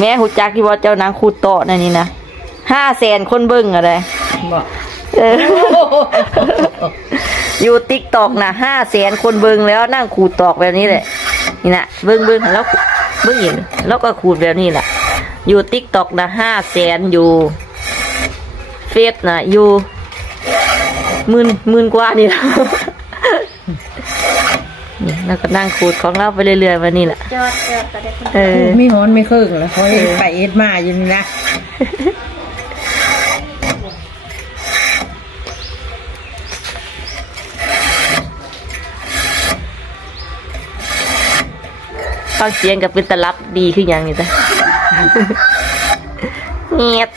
แม่หูจักที่ว่าเจ้านางคูโตะนั่นนี่นะ500,000 คนเบิ่งอะไรอยู่ติ๊กตอกนะ500,000 คนเบิ่งแล้วนั่งขูดตอกแบบนี้แหละนี่นะเบิ่งแล้วเบิ่งอีกแล้วก็ขูดแบบนี้แหละอยู่ติ๊กตอกนะ500,000อยู่เฟซนะอยู่หมื่นกว่านี่แหละนี่แล้วก็นั่งขูดของเราไปเรื่อยๆวันนี้แหละมีหอนไม่เครื่องแล้วเขาไปเอ็ดมาอยู่นี่นะฟังเสียงกับเป็นตลับดีขึ้นอย่างนี้จ้ะเงียบ